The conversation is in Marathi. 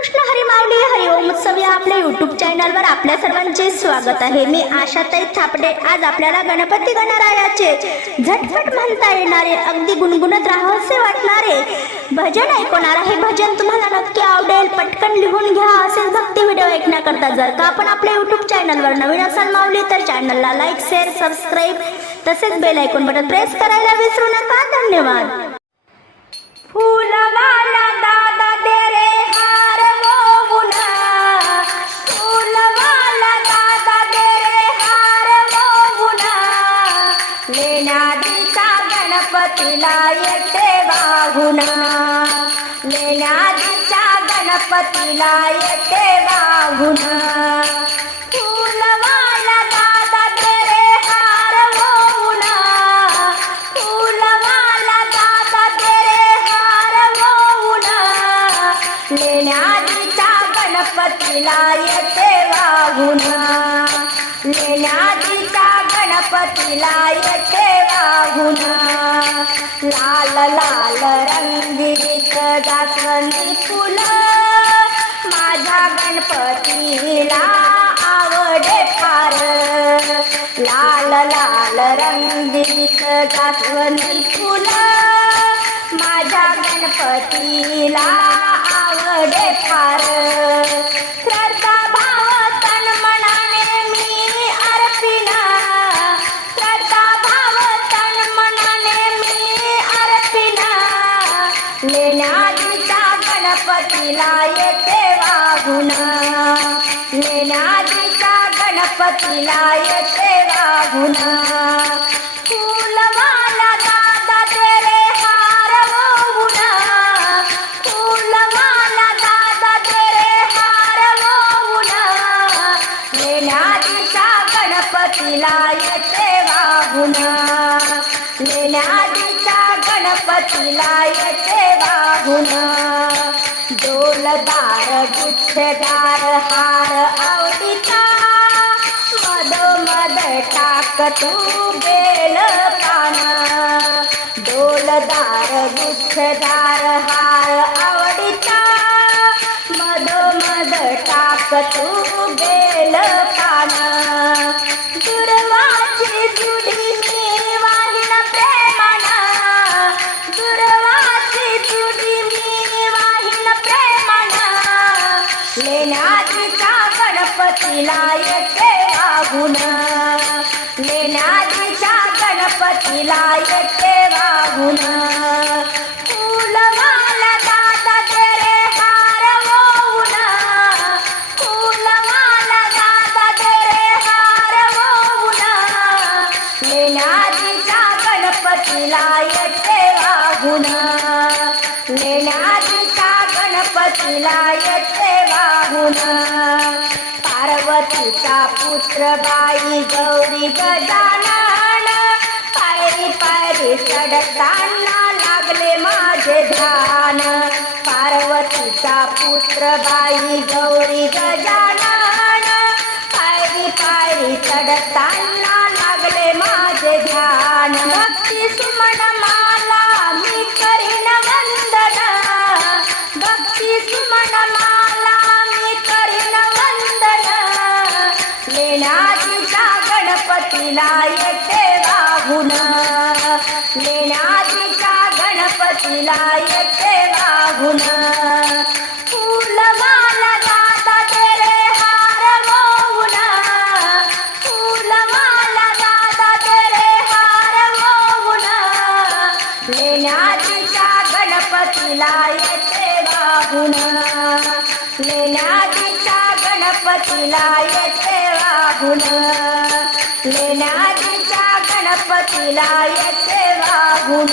कृष्ण हरी माऊली हरिओम उत्सव या आपल्या युट्यूब चॅनलवर आपल्या सर्वांचे स्वागत आहे. मी आशाताई थापडे. आज आपल्याला गणपती गणरायाचे झटपट म्हणता येणारे अगदी गुणगुणत राहावसे वाटणारे भजन ऐकवणार आहे. भजन तुम्हाला नक्की आवडेल. पटकन लिहून घ्या असेच भक्ती व्हिडिओ ऐकण्याकरता. जर का आपण आपल्या युट्यूब चॅनलवर नवीन असाल माऊली तर चॅनलला लाईक शेअर सबस्क्राईब तसेच बेल ऐकून बटन प्रेस करायला विसरू नका. धन्यवाद. फुलवा गणपतीला येते वाहुना लेण्याच्या गणपतीला येते वाहुना गणपतीला येते वाहुना लेण्यादीचा गणपतीला येते वाहुना लाल लाल रंगीत जास्वंदी फुलं. माझ्या गणपतीला आवडे फार. लाल लाल रंगीत जास्वंदी फुलं. माझ्या गणपतीला आवडे फार. गणपतीला येते वाहुना लेण्यादीचा गणपतीला येते वाहुना फूलवाला दादा दे रे हार मोहुना फूलवाला दादा दे रे हार मोहुना लेण्यादीचा गणपतीला येते वाहुना लेण्यादीचा गणपतीला येते वाहुना डोलदार गुच्छदार हार आवडीचा मधोमध टाक तू बेल पाना. डोलदार गुच्छदार हार आवडीचा मधोमध टाक तू बेल गणपतीला येते हार मोहुना लेण्यादीचा गणपतीला येते वाहुना गणपतीला येते वाहुना पिता पुत्र बाई गौरी गजानन. पायरी पायरी चढताना लागले माझे ध्यान. पार्वतीचा पुत्र बाई गौरी गजानन. पायरी पायरी चढताना लागले माझे ध्यान. भक्ती सुमन मा गणपतीला येते वाहून लेण्यादीचा गणपतीला येते वाहून फूलवाला दादा दे रे हार गणपतीला येते वाहून लेण्याच्या गणपतीला येते वाहून